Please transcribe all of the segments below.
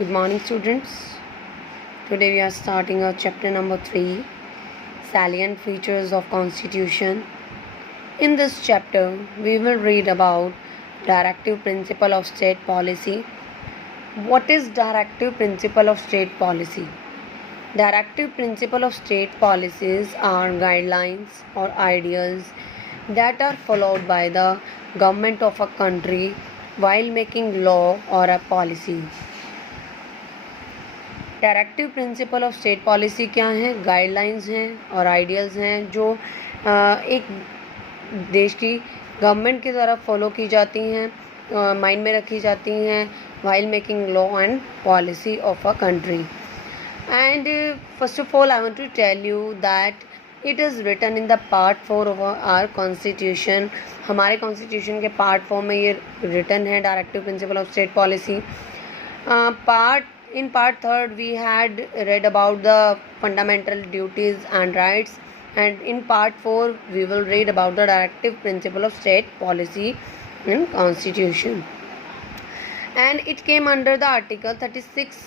Good morning, students. Today we are starting our chapter number 3, Salient Features of Constitution. In this chapter, we will read about Directive Principle of State Policy. What is Directive Principle of State Policy? Directive Principle of State Policies are guidelines or ideals that are followed by the government of a country while making law or a policy. Directive principle of state policy क्या हैं? Guidelines हैं और ideals हैं जो एक देश की government के द्वारा फॉलो की जाती हैं, माइंड में रखी जाती हैं while making law and policy of a country. And first of all I want to tell you that it is written in the part 4 of our constitution. हमारे कॉन्स्टिट्यूशन के पार्ट 4 में ये रिटन है directive principle of state policy. In part 3 we had read about the fundamental duties and rights, and in part 4 we will read about the directive principle of state policy in constitution, and it came under the article 36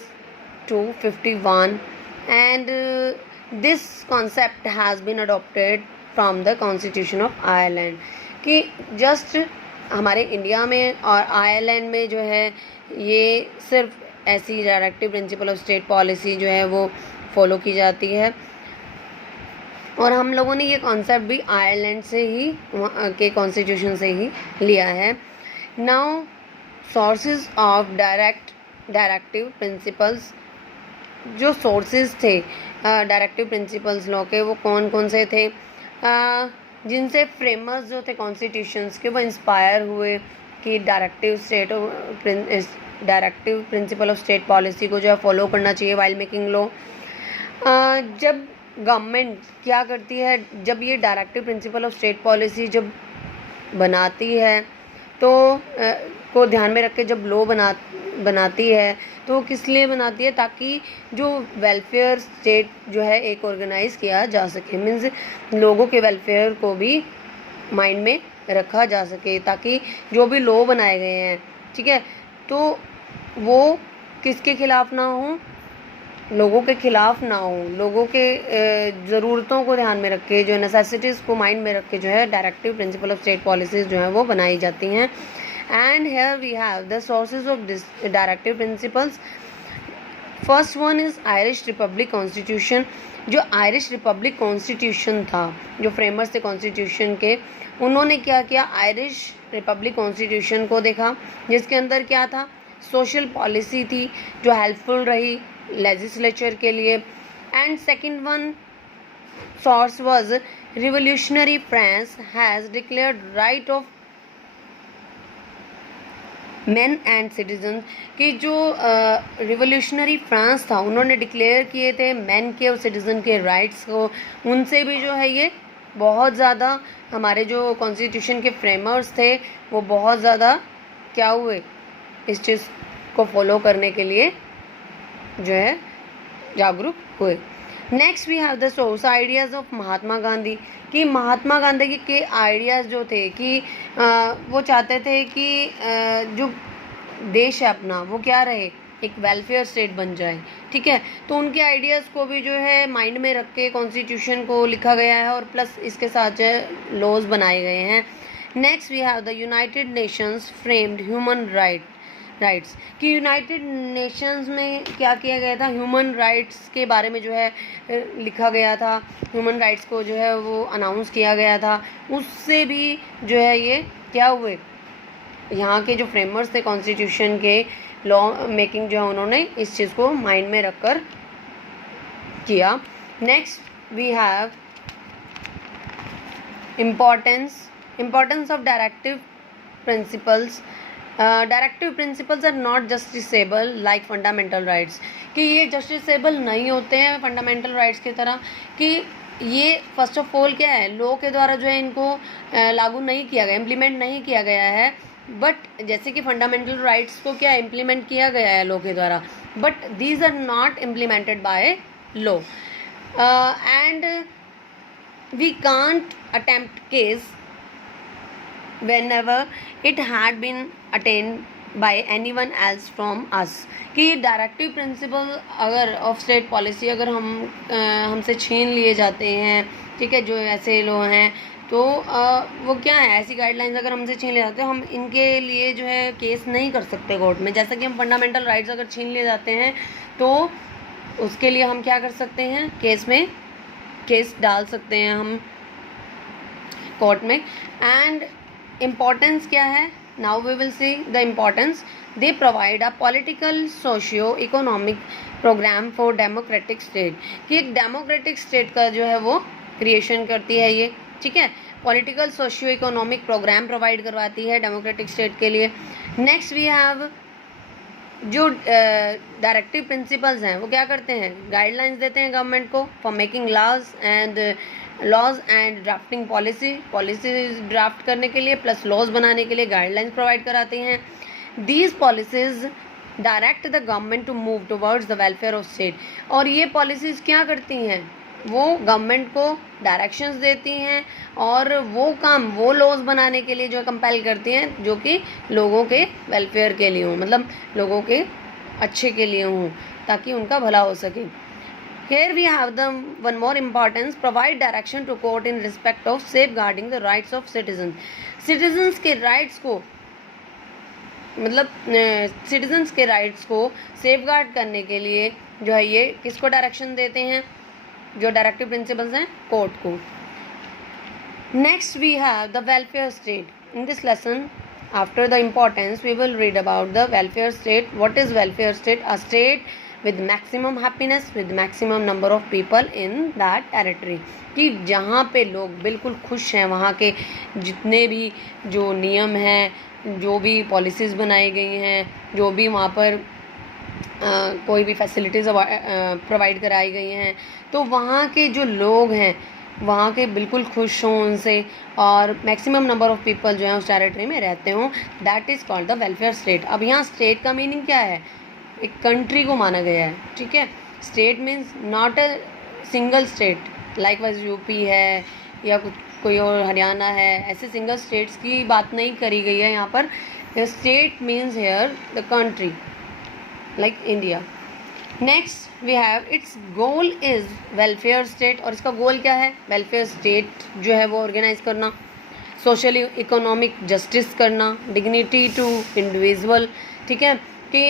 to 51, and this concept has been adopted from the constitution of Ireland. कि just हमारे India में और Ireland में जो है ये सिर्फ ऐसी directive principle of state policy जो है वो फॉलो की जाती है, और हम लोगों ने ये कॉन्सेप्ट भी आयरलैंड से ही के कॉन्स्टिट्यूशन से ही लिया है. Now sources of directive principles, जो सोर्सेज थे डायरेक्टिव प्रिंसिपल्स लॉ के वो कौन कौन से थे, जिनसे फ्रेमर्स जो थे कॉन्स्टिट्यूशंस के वो इंस्पायर हुए कि directive principle of state policy को जो है फॉलो करना चाहिए वाइल मेकिंग लॉ. जब गवर्नमेंट क्या करती है, जब ये directive principle of state policy जब बनाती है तो को ध्यान में रख के जब लॉ बनाती है तो किस लिए बनाती है, ताकि जो वेलफेयर स्टेट जो है एक ऑर्गेनाइज किया जा सके. मीन्स लोगों के वेलफेयर को भी माइंड में रखा जा सके, ताकि जो भी लॉ बनाए गए हैं, ठीक है, तो वो किसके खिलाफ ना हो, लोगों के खिलाफ ना हो. लोगों के ज़रूरतों को ध्यान में रख के, जो नेसेसिटीज़ को माइंड में रख के जो है directive principle of state policies जो हैं वो बनाई जाती हैं. And here we have the sources of this directive principles. First one is Irish republic constitution. जो आयरिश रिपब्लिक कॉन्स्टिट्यूशन था, जो फ्रेमर्स थे कॉन्स्टिट्यूशन के, उन्होंने क्या किया, आयरिश रिपब्लिक कॉन्स्टिट्यूशन को देखा, जिसके अंदर क्या था, सोशल पॉलिसी थी जो हेल्पफुल रही लेजिस्लेचर के लिए. And second one source was revolutionary France has declared right of main and citizens. कि जो रिवोल्यूशनरी फ्रांस था उन्होंने डिक्लेयर किए थे मैन के और सिटीज़न के राइट्स को. उनसे भी जो है ये बहुत ज़्यादा हमारे जो कॉन्स्टिट्यूशन के फ्रेमर्स थे वो बहुत ज़्यादा क्या हुए, इस चीज़ को फॉलो करने के लिए जो है जागरूक हुए. Next we have the source ideas of Mahatma Gandhi. कि महात्मा गांधी के आइडियाज़ जो थे कि वो चाहते थे कि जो देश है अपना वो क्या रहे, एक वेलफेयर स्टेट बन जाए, ठीक है. तो उनके आइडियाज़ को भी जो है माइंड में रख के कॉन्स्टिट्यूशन को लिखा गया है, और प्लस इसके साथ जो है लॉज बनाए गए हैं. Next we have the United Nations framed human rights. कि यूनाइटेड नेशंस में क्या किया गया था, ह्यूमन राइट्स के बारे में जो है लिखा गया था, ह्यूमन राइट्स को जो है वो अनाउंस किया गया था. उससे भी जो है ये क्या हुए, यहाँ के जो फ्रेमर्स थे कॉन्स्टिट्यूशन के लॉ मेकिंग जो है उन्होंने इस चीज़ को माइंड में रखकर किया. Next we have importance of directive principles. Directive principles are not justiciable like fundamental rights. कि ये जस्टिसेबल नहीं होते हैं फंडामेंटल राइट्स की तरह. कि ये फर्स्ट ऑफ ऑल क्या है, लॉ के द्वारा जो है इनको लागू नहीं किया गया, इम्प्लीमेंट नहीं किया गया है. बट जैसे कि फंडामेंटल राइट्स को क्या इम्प्लीमेंट किया गया है लॉ के द्वारा, but these are not implemented by law. And we can't attempt case whenever it had been attained by anyone else from us, कि डायरेक्टिव प्रिंसिपल अगर ऑफ स्टेट पॉलिसी अगर हमसे छीन लिए जाते हैं, ठीक है, जो ऐसे लोग हैं तो वो क्या है, ऐसी गाइडलाइंस अगर हमसे छीन लिए जाते हैं, हम इनके लिए जो है केस नहीं कर सकते कोर्ट में। जैसा कि हम फंडामेंटल राइट्स अगर छीन लिए जाते हैं तो उसके लिए हम क्या कर सकते हैं, केस डाल सकते हैं हम कोर्ट में। एंड इम्पॉर्टेंस क्या है, now we will see the importance. They provide a political socio economic program for democratic state, कि एक डेमोक्रेटिक स्टेट का जो है वो क्रिएशन करती है ये, ठीक है, political socio economic program provide करवाती है डेमोक्रेटिक स्टेट के लिए। नेक्स्ट वी हैव जो डायरेक्टिव प्रिंसिपल्स हैं वो क्या करते हैं, गाइडलाइंस देते हैं गवर्नमेंट को for making laws and drafting policies draft करने के लिए, प्लस लॉज बनाने के लिए गाइडलाइंस प्रोवाइड कराती हैं। These policies direct the government to move towards the welfare of state, और ये पॉलिसीज क्या करती हैं, वो गवर्नमेंट को डायरेक्शंस देती हैं और वो लॉज बनाने के लिए जो कंपेल करती हैं जो कि लोगों के वेलफेयर के लिए हों, मतलब लोगों के अच्छे के लिए हों, ताकि उनका भला हो सके। Here we have the one more importance, provide direction to court in respect of safeguarding the rights of citizens। Citizens के rights को मतलब सिटीजन्स के राइट्स को सेफगार्ड करने के लिए जो है ये किसको डायरेक्शन देते हैं, जो डायरेक्टिव प्रिंसिपल्स हैं, कोर्ट को। Next we have the welfare state. In this lesson after the importance we will read about the welfare state. What is welfare state? A state with maximum happiness with maximum number of people in that territory, कि जहाँ पे लोग बिल्कुल खुश हैं, वहाँ के जितने भी जो नियम हैं, जो भी पॉलिसीज़ बनाई गई हैं, जो भी वहाँ पर कोई भी फैसिलिटीज़ प्रोवाइड कराई गई हैं, तो वहाँ के जो लोग हैं वहाँ के बिल्कुल खुश हों उनसे, और मैक्सिमम नंबर ऑफ़ पीपल जो हैं उस टेरिटरी में रहते हों, that is called the welfare state. अब यहाँ स्टेट का मीनिंग क्या है, एक कंट्री को माना गया है, ठीक है। State means not a single state like wise UP है या कोई और हरियाणा है, ऐसे सिंगल स्टेट्स की बात नहीं करी गई है यहाँ पर। State means here the country like India. Next we have its goal is welfare state, और इसका गोल क्या है, वेलफेयर स्टेट जो है वो ऑर्गेनाइज करना, सोशल इकोनॉमिक जस्टिस करना, डिग्निटी टू इंडिविजुअल, ठीक है, कि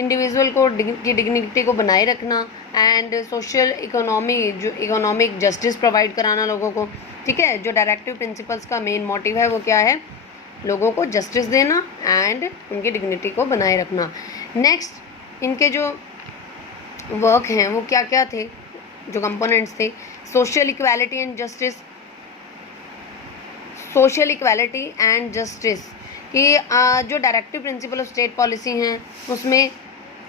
इंडिविजुअल को की डिग्निटी को बनाए रखना, and social economic justice provide कराना लोगों को, ठीक है। जो डायरेक्टिव प्रिंसिपल्स का मेन मोटिव है वो क्या है, लोगों को जस्टिस देना एंड उनकी डिग्निटी को बनाए रखना। नेक्स्ट इनके जो वर्क हैं वो क्या क्या थे, जो कंपोनेंट्स थे, सोशल इक्वालिटी एंड जस्टिस, कि जो directive principle of state policy हैं उसमें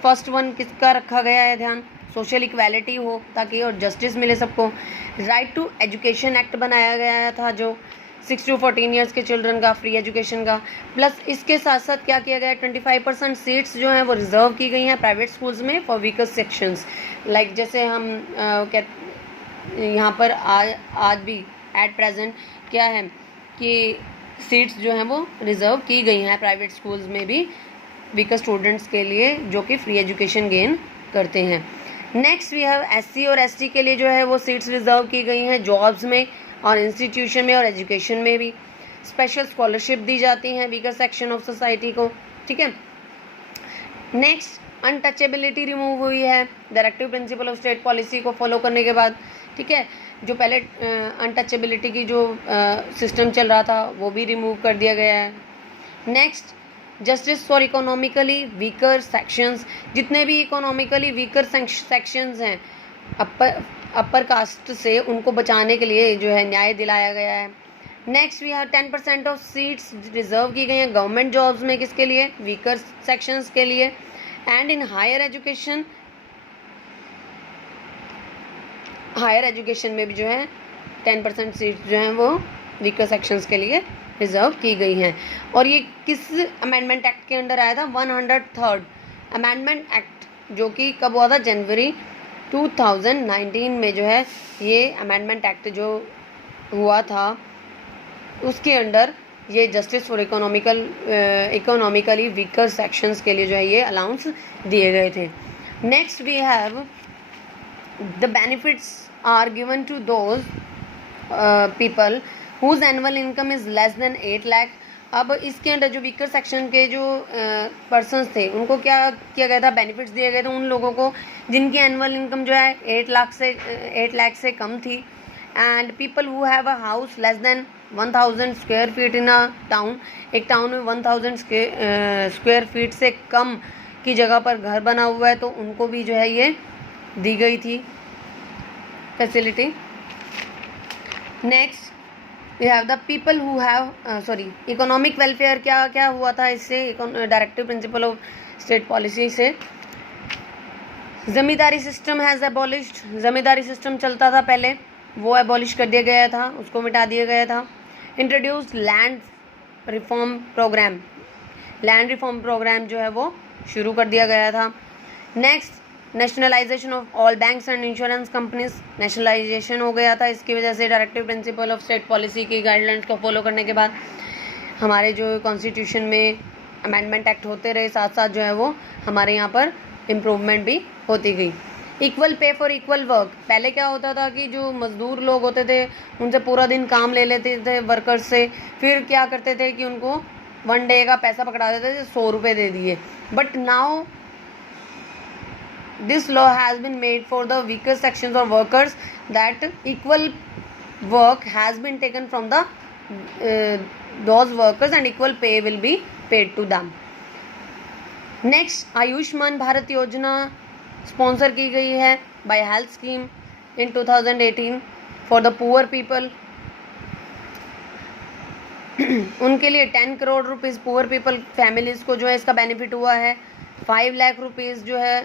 फर्स्ट वन किसका रखा गया है ध्यान, सोशल इक्वालिटी हो ताकि और जस्टिस मिले सबको। राइट टू एजुकेशन एक्ट बनाया गया था जो 6 to 14 ईयर्स के चिल्ड्रन का फ्री एजुकेशन का, प्लस इसके साथ साथ क्या किया गया है, 25% सीट्स जो हैं वो रिजर्व की गई हैं प्राइवेट स्कूल्स में फॉर वीकर सेक्शंस। लाइक जैसे हम यहाँ पर आज भी एट प्रेजेंट क्या है कि सीट्स जो हैं वो रिज़र्व की गई हैं प्राइवेट स्कूल्स में भी वीकर स्टूडेंट्स के लिए जो कि फ्री एजुकेशन गेन करते हैं। नेक्स्ट वी हैव एससी और एसटी के लिए जो है वो सीट्स रिज़र्व की गई हैं जॉब्स में और इंस्टीट्यूशन में और एजुकेशन में भी। स्पेशल स्कॉलरशिप दी जाती हैं वीकर सेक्शन ऑफ सोसाइटी को, ठीक है। नेक्स्ट अनटचेबिलिटी रिमूव हुई है directive principle of state policy को फॉलो करने के बाद, ठीक है। जो पहले अनटचेबिलिटी की जो सिस्टम चल रहा था वो भी रिमूव कर दिया गया है। Next justice for economically weaker sections, जितने भी इकोनॉमिकली वीकर सेक्शंस हैं अपर कास्ट से, उनको बचाने के लिए जो है न्याय दिलाया गया है। Next we have 10% of seats reserve की गई हैं गवर्नमेंट जॉब्स में, किसके लिए, वीकर सेक्शंस के लिए। एंड इन हायर एजुकेशन में भी जो है 10% सीट्स जो हैं वो वीकर सेक्शंस के लिए रिजर्व की गई हैं। और ये किस अमेंडमेंट एक्ट के अंडर आया था, 103rd अमेंडमेंट एक्ट, जो कि कब हुआ था, जनवरी 2019 में जो है ये अमेंडमेंट एक्ट जो हुआ था उसके अंडर ये justice for economically weaker sections के लिए जो है ये अलाउंस दिए गए थे। Next we have the benefits are given to those people whose annual income is less than 8 lakh. अब इसके अंदर जो वीकर सेक्शन के जो पर्सन्स थे उनको क्या किया गया था, बेनिफिट्स दिए गए थे उन लोगों को जिनकी एनुअल इनकम जो है 8 लाख से कम थी। And people who have a house less than 1000 square feet in a town, एक टाउन में 1000 स्क्वायर फीट से कम की जगह पर घर बना हुआ है तो उनको भी जो है ये दी गई थी facility. Next we have the people who have economic welfare क्या क्या हुआ था इससे, directive principle of state policy से। Zamindari system has abolished, zamindari system चलता था पहले, वो एबॉलिश कर दिया गया था, उसको मिटा दिया गया था। Introduced land reform program, land reform program जो है वो शुरू कर दिया गया था। Next nationalisation of all banks and insurance companies, nationalisation हो गया था इसकी वजह से। Directive principle of state policy की गाइडलाइंस को फॉलो करने के बाद हमारे जो कॉन्स्टिट्यूशन में अमेंडमेंट एक्ट होते रहे, साथ साथ जो है वो हमारे यहाँ पर इम्प्रूवमेंट भी होती गई। Equal pay for equal work, पहले क्या होता था कि जो मज़दूर लोग होते थे उनसे पूरा दिन काम ले लेते थे वर्कर्स से, फिर क्या करते थे कि उनको 1 डे का पैसा पकड़ा देते थे, 100 रुपये दे दिए। But now this law has been made for the weaker sections of workers that equal work has been taken from the those workers and equal pay will be paid to them. Next Ayushman Bharat योजना sponsor की गई है by health scheme in 2018 for the poor people. उनके लिए 10 crore rupees poor people families को जो है इसका बेनिफिट हुआ है। 5 लाख रुपीज़ जो है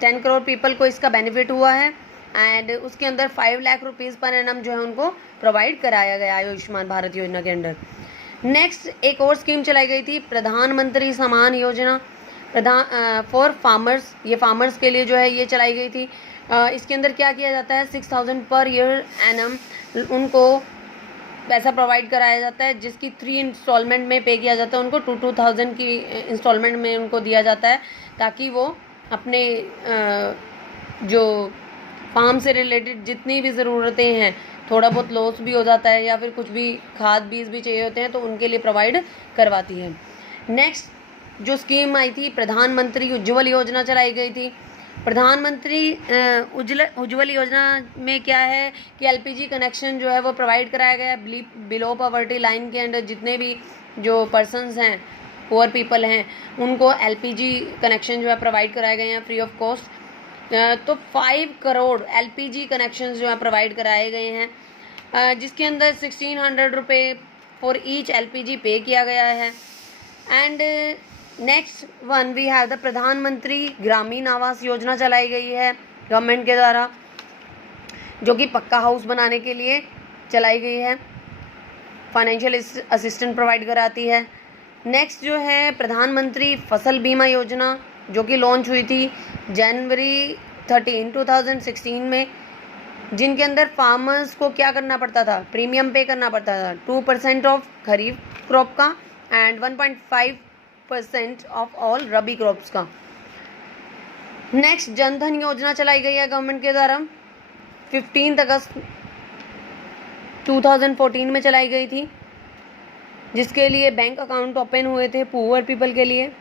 10 करोड़ पीपल को इसका बेनिफिट हुआ है एंड उसके अंदर 5 लाख रुपीज़ पर एनम जो है उनको प्रोवाइड कराया गया आयुष्मान भारत योजना के अंडर। नेक्स्ट एक और स्कीम चलाई गई थी प्रधानमंत्री सम्मान योजना, फॉर फार्मर्स, ये फार्मर्स के लिए जो है ये चलाई गई थी। इसके अंदर क्या किया जाता है, 6000 पर ईयर एनम उनको पैसा प्रोवाइड कराया जाता है जिसकी 3 इंस्टॉलमेंट में पे किया जाता है उनको, 2000 की इंस्टॉलमेंट में उनको दिया जाता है ताकि वो अपने जो फार्म से रिलेटेड जितनी भी ज़रूरतें हैं, थोड़ा बहुत लॉस भी हो जाता है या फिर कुछ भी खाद बीज भी चाहिए होते हैं तो उनके लिए प्रोवाइड करवाती है। नेक्स्ट जो स्कीम आई थी प्रधानमंत्री उज्ज्वल योजना चलाई गई थी। प्रधानमंत्री उज्ज्वल योजना में क्या है कि एलपीजी कनेक्शन जो है वो प्रोवाइड कराया गया है बिलो पॉवर्टी लाइन के अंडर जितने भी जो पर्सन्स हैं पुअर पीपल हैं उनको एलपीजी कनेक्शन जो है प्रोवाइड कराए गए हैं फ्री ऑफ कॉस्ट। तो 5 करोड़ एलपीजी कनेक्शंस जो है प्रोवाइड कराए गए हैं जिसके अंदर 1600 रुपये फॉर ईच एलपीजी पे किया गया है। And next one we have the Pradhan Mantri Gramin Awas Yojana चलाई गई है गवर्नमेंट के द्वारा जो कि पक्का हाउस बनाने के लिए चलाई गई है, फाइनेंशियल असिस्टेंट प्रोवाइड कराती है। नेक्स्ट जो है प्रधानमंत्री फसल बीमा योजना जो कि लॉन्च हुई थी जनवरी 13, 2016 में, जिनके अंदर फार्मर्स को क्या करना पड़ता था, प्रीमियम पे करना पड़ता था 2% ऑफ खरीफ क्रॉप का and 1.5% of all rabi crops का। नेक्स्ट जनधन योजना चलाई गई है गवर्नमेंट के द्वारा 15 अगस्त 2014 में चलाई गई थी जिसके लिए बैंक अकाउंट ओपन हुए थे पुअर पीपल के लिए।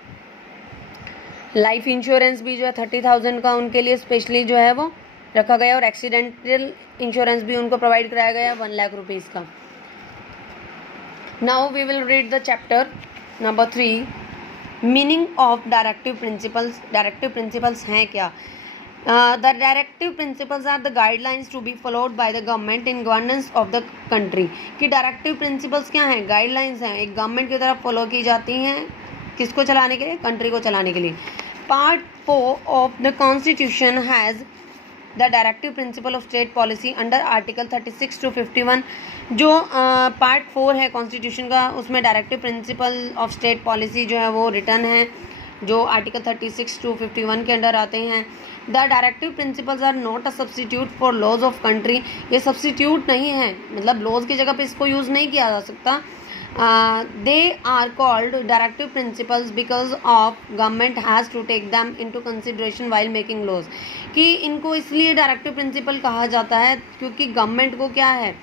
लाइफ इंश्योरेंस भी जो है 30,000 का उनके लिए स्पेशली जो है वो रखा गया और एक्सीडेंटल इंश्योरेंस भी उनको प्रोवाइड कराया गया 1 लाख रुपीज़ का। Now we will read the chapter number 3 meaning of directive principles. Directive principles हैं क्या? The directive principles are the guidelines to be followed by the government in governance of the country. कि directive principles क्या हैं? Guidelines हैं, एक government की तरफ follow की जाती हैं, किसको चलाने के लिए? कंट्री को चलाने के लिए। Part 4 of the constitution has the directive principle of state policy under article 36 to 51। जो पार्ट 4 है कॉन्स्टिट्यूशन का उसमें directive principle of state policy जो है वो रिटर्न है जो आर्टिकल 36 टू 51 के अंडर आते हैं। The directive principles are not a substitute for laws of country, ये सब्सटीट्यूट नहीं है, मतलब लॉज की जगह पे इसको यूज़ नहीं किया जा सकता। They are called directive principles because of government has to take them into consideration while making laws, कि इनको इसलिए डायरेक्टिव प्रिंसिपल कहा जाता है क्योंकि गवर्नमेंट को क्या है,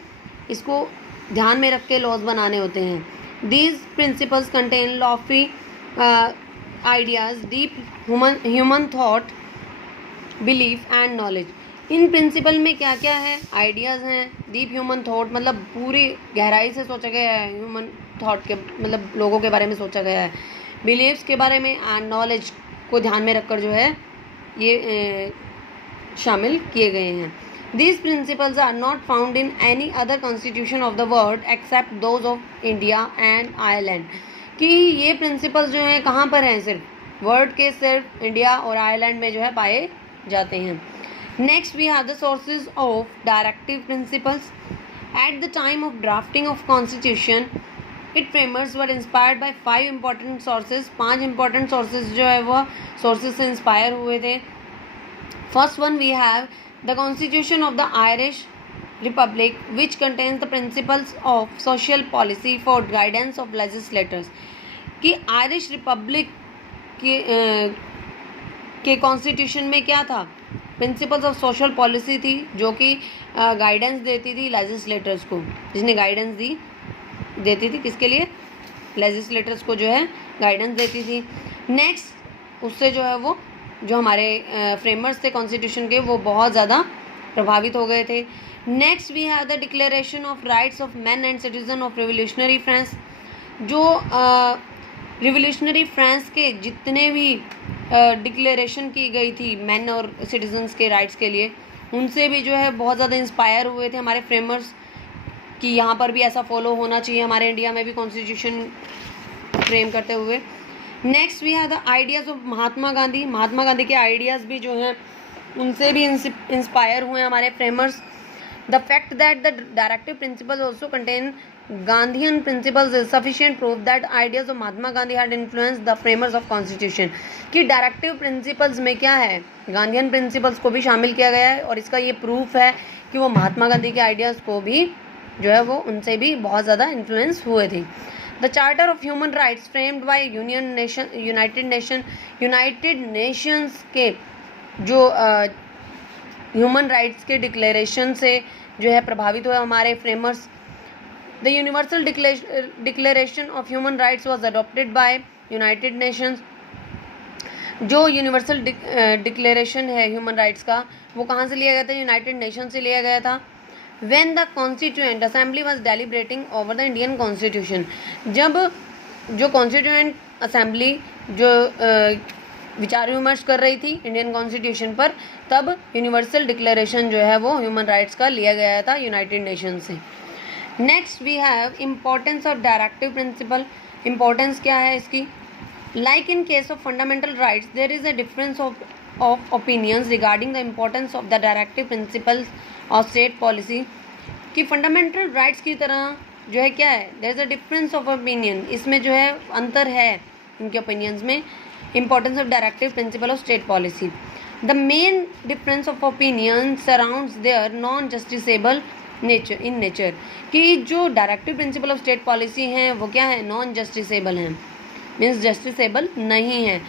इसको ध्यान में रख के लॉज बनाने होते हैं। These principles contain lo-fi ideas, deep human thought, belief and knowledge. In principle में क्या क्या है, आइडियाज़ हैं, डीप ह्यूमन थॉट मतलब पूरी गहराई से सोचा गया है, ह्यूमन थॉट के मतलब लोगों के बारे में सोचा गया है, बिलीव्स के बारे में एंड नॉलेज को ध्यान में रखकर जो है ये शामिल किए गए हैं। These principles are not found in any other constitution of the world except those of India and Ireland, कि ये principles जो हैं कहाँ पर हैं, सिर्फ वर्ल्ड के सिर्फ इंडिया और आयरलैंड में जो है पाए जाते हैं। Next we have the sources of directive principles. At the time of drafting of constitution it framers were inspired by 5 important sources, 5 important sources जो है वह सोर्सेज से इंस्पायर हुए थे। First one we have the Constitution of the Irish Republic, which contains the principles of social policy for guidance of legislators, कि Irish Republic के constitution में क्या था, प्रिंसिपल्स ऑफ सोशल पॉलिसी थी जो कि गाइडेंस देती थी लेजिस्लेटर्स को, जिसने गाइडेंस देती थी किसके लिए, लेजिस्लेटर्स को जो है गाइडेंस देती थी। नेक्स्ट उससे जो है वो जो हमारे फ्रेमर्स थे कॉन्स्टिट्यूशन के वो बहुत ज़्यादा प्रभावित हो गए थे। Next we have the declaration of rights of man and citizen of revolutionary France, जो रिवोल्यूशनरी फ्रांस के जितने भी डिक्लेरेशन की गई थी मैन और सिटीजन्स के राइट्स के लिए, उनसे भी जो है बहुत ज़्यादा इंस्पायर हुए थे हमारे फ्रेमर्स कि यहाँ पर भी ऐसा फॉलो होना चाहिए, हमारे इंडिया में भी कॉन्स्टिट्यूशन फ्रेम करते हुए। Next we have the ideas of Mahatma Gandhi, Mahatma Gandhi के आइडियाज़ भी जो हैं उनसे भी इंस्पायर हुए हमारे framers. The fact that the directive principles also contain Gandhian principles is sufficient proof that ideas of Mahatma Gandhi had influence the framers of constitution, कि directive principles में क्या है, गांधीयन प्रिंसिपल्स को भी शामिल किया गया है और इसका ये प्रूफ है कि वो महात्मा गांधी के आइडियाज़ को भी जो है वो उनसे भी बहुत ज़्यादा इन्फ्लुएंस हुए थे। The charter of human rights framed bye United Nations के जो ह्यूमन राइट्स के डिक्लेरेशन से जो है प्रभावित हुए हमारे framers. The universal declaration of human rights was adopted by United Nations, जो यूनिवर्सल डिक्लेरेशन है ह्यूमन राइट्स का वो कहाँ से लिया गया था, यूनाइटेड नेशन से लिया गया था। When the Constituent Assembly was deliberating over the Indian Constitution, जब जो कॉन्स्टिट्यूएंट असेंबली जो विचार विमर्श कर रही थी इंडियन कॉन्स्टिट्यूशन पर, तब यूनिवर्सल डिक्लेरेशन जो है वो ह्यूमन राइट्स का लिया गया था यूनाइटेड नेशन से। Next we have importance of directive principle. Importance क्या है इसकी, like in case of fundamental rights there is a difference of opinions regarding the importance of the directive principles और state policy, कि fundamental rights की तरह जो है क्या है, there is a difference of opinion, इसमें जो है अंतर है इनके ओपिनियंस में। Importance of directive principle of state policy, the main difference of opinion surrounds their non justiciable nature, कि जो directive principle of state policy हैं वो क्या है, नॉन जस्टिसेबल हैं, मीन्स जस्टिसेबल नहीं है।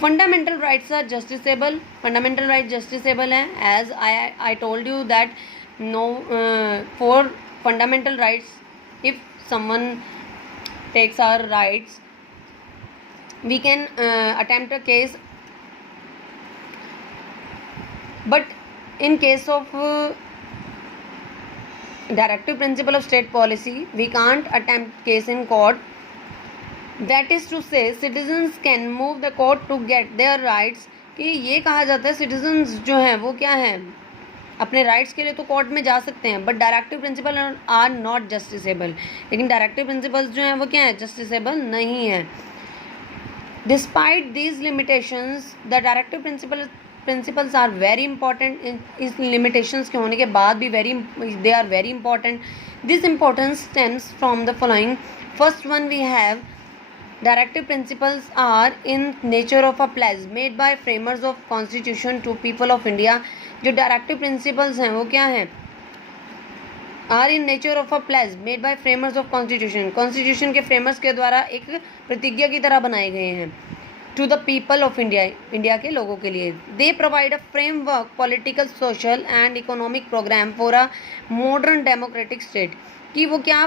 Fundamental rights are justiciable, fundamental right justiciable हैं, as I told you that no for fundamental rights if someone takes our rights we can attempt a case, but in case of directive principle of state policy we can't attempt case in court, that is to say citizens can move the court to get their rights, कि ये कहा जाता है citizens जो हैं वो क्या हैं, अपने राइट्स के लिए तो कोर्ट में जा सकते हैं, but directive principle are not justiciable, लेकिन डायरेक्टिव प्रिंसिपल्स जो हैं वो क्या है, जस्टिसेबल नहीं है। Despite these limitations the directive principles are very important, इस लिमिटेशंस के होने के बाद भी they are very important. This importance stems from the following. First one we have directive principles are in nature of a pledge made by framers of constitution to people of India. जो directive principles हैं वो क्या हैं? Are in nature of a pledge made by framers of constitution, constitution के framers के द्वारा एक प्रतिज्ञा की तरह बनाए गए हैं। To the people of India, India के लोगों के लिए। They provide a framework, political, social and economic program for a modern democratic state. कि वो क्या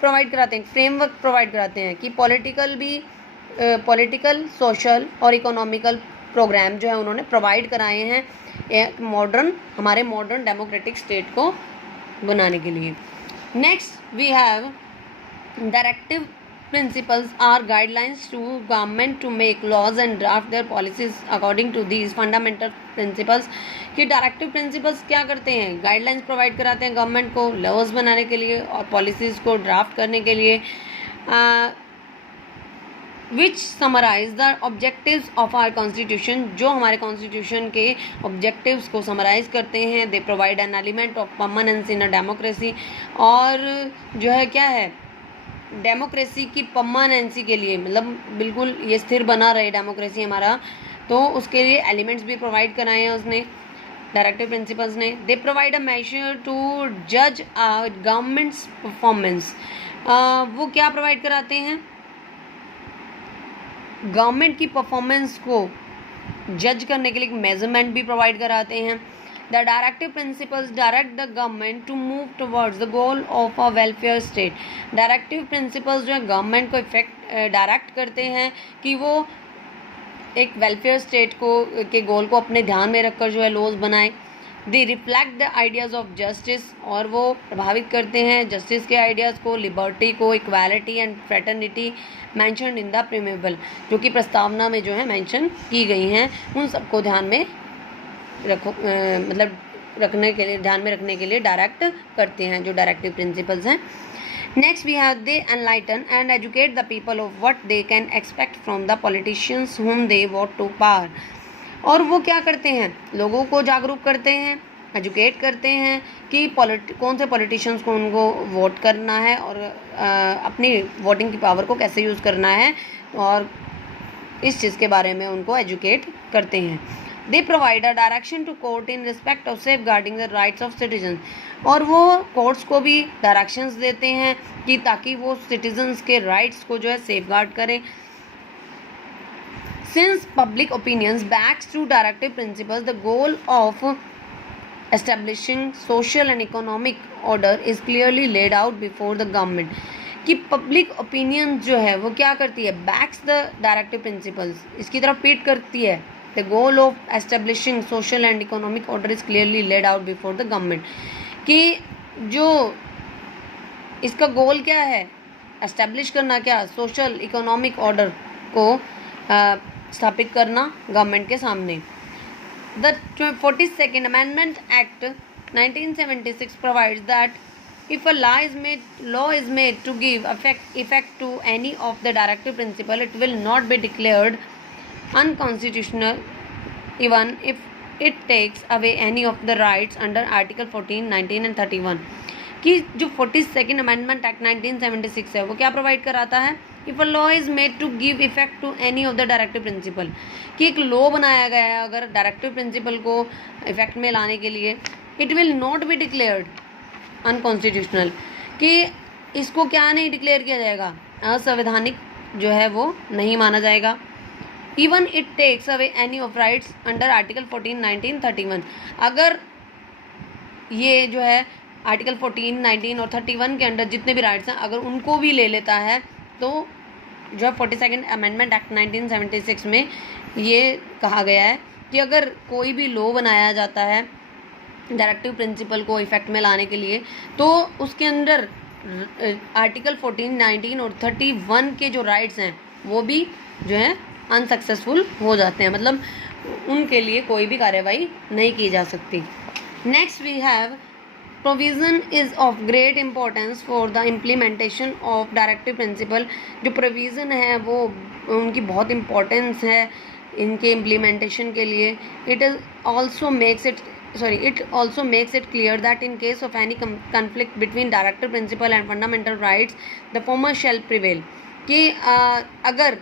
प्रोवाइड कराते हैं? फ्रेमवर्क प्रोवाइड कराते हैं कि पॉलिटिकल, सोशल और इकोनॉमिकल प्रोग्राम जो है उन्होंने प्रोवाइड कराए हैं हमारे मॉडर्न डेमोक्रेटिक स्टेट को बनाने के लिए। Next we have directive principles are guidelines to government to make laws and draft their policies according to these fundamental principles। कि डायरेक्टिव प्रिंसिपल्स क्या करते हैं? गाइडलाइंस प्रोवाइड कराते हैं गवर्नमेंट को लॉज बनाने के लिए और पॉलिसीज़ को ड्राफ्ट करने के लिए, which summarise the objectives of our constitution, जो हमारे कॉन्स्टिट्यूशन के ऑब्जेक्टिव्स को समराइज करते हैं। They provide an element of permanence in a democracy, और जो है क्या है, डेमोक्रेसी की परमानेंसी के लिए, मतलब बिल्कुल ये स्थिर बना रहे डेमोक्रेसी हमारा, तो उसके लिए एलिमेंट्स भी प्रोवाइड कराए हैं उसने, डायरेक्टिव प्रिंसिपल्स ने। They provide a measure to जज गवर्नमेंट्स परफॉर्मेंस। वो क्या प्रोवाइड कराते हैं? गवर्नमेंट की परफॉर्मेंस को जज करने के लिए एक मेजरमेंट भी प्रोवाइड कराते हैं। The directive principles direct the government to move towards the goal of a welfare state। Directive principles जो है गवर्नमेंट को डायरेक्ट करते हैं कि वो एक वेलफेयर स्टेट के गोल को अपने ध्यान में रखकर जो है लॉज बनाए। दे reflect the ideas of justice, और वो प्रभावित करते हैं जस्टिस के आइडियाज़ को, लिबर्टी को, equality and fraternity mentioned in the preamble, जो कि प्रस्तावना में जो है मैंशन की गई हैं, उन सबको ध्यान में रखने के लिए डायरेक्ट करते हैं जो डायरेक्टिव प्रिंसिपल्स हैं। Next we have they enlighten and educate the people of what they can expect from the politicians whom they vote to power. और वो क्या करते हैं? लोगों को जागरूक करते हैं, एजुकेट करते हैं कि कौन से पॉलिटिशियंस को उनको वोट करना है और अपनी वोटिंग की पावर को कैसे यूज़ करना है, और इस चीज़ के बारे में उनको एजुकेट करते हैं। They provide a direction to court in respect of safeguarding the rights of citizen, और वो कोर्ट्स को भी डायरेक्शंस देते हैं कि ताकि वो सिटीजन्स के राइट्स को जो है सेफ गार्ड करें। Since public opinions backs to directive principles the goal of establishing social and economic order is clearly laid out before the government. कि पब्लिक ओपिनियन जो है वो क्या करती है? बैक्स द डायरेक्टिव प्रिंसिपल्स, इसकी तरफ पीट करती है। The goal of establishing social and economic order is clearly laid out before the government। कि जो इसका गोल क्या है? एस्टेब्लिश करना, क्या? सोशल इकोनॉमिक ऑर्डर को स्थापित करना गवर्नमेंट के सामने। The 42nd Amendment Act 1976 provides that if a law is made to give effect to any of the directive principle, it will not be declared unconstitutional even if it takes away any of the rights under Article 14, 19 and 31। कि जो 42nd Amendment Act 1976 है वो क्या provide कराता है? If a law is made to give effect to any of the directive principle, कि एक law बनाया गया है अगर डायरेक्टिव प्रिंसिपल को इफेक्ट में लाने के लिए, it will not be declared unconstitutional, कि इसको क्या नहीं डिक्लेयर किया जाएगा? असंवैधानिक जो है वो नहीं माना जाएगा। Even it takes away any of rights under article 14, 19, 31। अगर ये जो है आर्टिकल 14, 19 और 31 के अंडर जितने भी राइट्स हैं अगर उनको भी ले लेता है तो जो है 42nd अमेंडमेंट एक्ट 1976 में ये कहा गया है कि अगर कोई भी लॉ बनाया जाता है डायरेक्टिव प्रिंसिपल को इफेक्ट में लाने के लिए तो उसके अंदर आर्टिकल 14, 19 और 31 के जो राइट्स हैं वो भी जो है अनसक्सेसफुल हो जाते हैं, मतलब उनके लिए कोई भी कार्रवाई नहीं की जा सकती। Next we have provision is of great importance for the implementation of directive principle. जो प्रोविज़न है वो उनकी बहुत इम्पोर्टेंस है इनके इम्प्लीमेंटेशन के लिए। It also makes it clear that in case of any conflict between directive principle and fundamental rights, the former shall prevail। कि अगर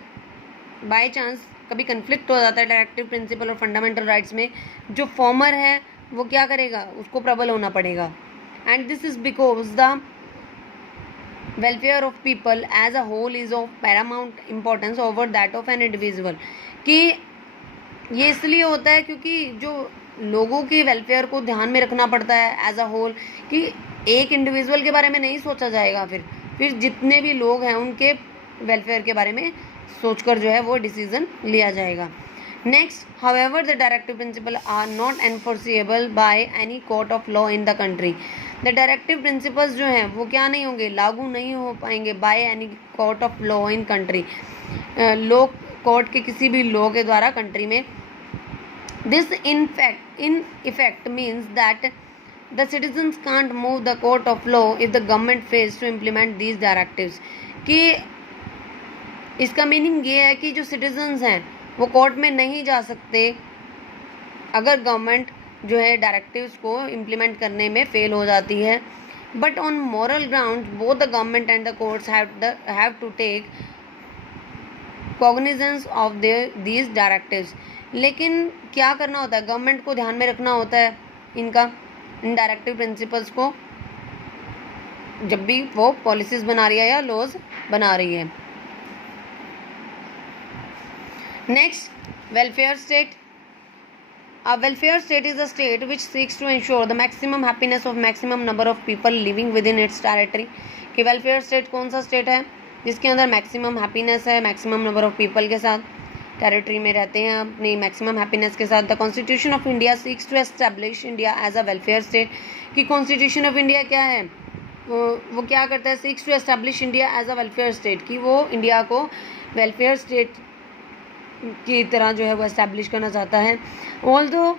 बाय चांस कभी कन्फ्लिक्ट हो जाता है डायरेक्टिव प्रिंसिपल और फंडामेंटल राइट्स में, जो फॉर्मर है वो क्या करेगा, उसको प्रबल होना पड़ेगा. And this is because the welfare of people as a whole is of paramount importance over that of an individual. कि ये इसलिए होता है क्योंकि जो लोगों के वेलफेयर को ध्यान में रखना पड़ता है एज अ होल, कि एक इंडिविजुअल के बारे में नहीं सोचा जाएगा, फिर जितने भी लोग हैं उनके वेलफेयर के बारे में सोचकर जो है वो डिसीजन लिया जाएगा. Next, however the directive principle are not enforceable by any court of law in the country. The directive principles जो हैं वो क्या नहीं होंगे, लागू नहीं हो पाएंगे bye any court of law in country, law court के किसी भी लॉ के द्वारा कंट्री में. This in effect means that the citizens can't move the court of law if the government fails to implement these directives. कि इसका meaning ये है कि जो सिटीजन्स हैं वो कोर्ट में नहीं जा सकते अगर गवर्नमेंट जो है डायरेक्टिव्स को इम्प्लीमेंट करने में फेल हो जाती है. But on moral ground both the government and the courts have to take cognizance of these directives. लेकिन क्या करना होता है, गवर्नमेंट को ध्यान में रखना होता है इन डायरेक्टिव प्रिंसिपल्स को जब भी वो पॉलिसीज बना रही है या लॉज बना रही है. Next, welfare state. A welfare state is a state which seeks to ensure the maximum happiness of maximum number of people living within its territory. कि वेलफेयर स्टेट कौन सा स्टेट है जिसके अंदर मैक्सिमम हैप्पीनेस है मैक्सिमम नंबर ऑफ पीपल के साथ, territory में रहते हैं अपनी मैक्सिमम हैप्पीनेस के साथ. The constitution of India seeks to establish India as a welfare state. कि कॉन्स्टिट्यूशन ऑफ इंडिया क्या है, वो क्या करता है, seeks to establish India as a welfare state. कि वो इंडिया को वेलफेयर स्टेट की तरह जो है वो एस्टैब्लिश करना चाहता है. Although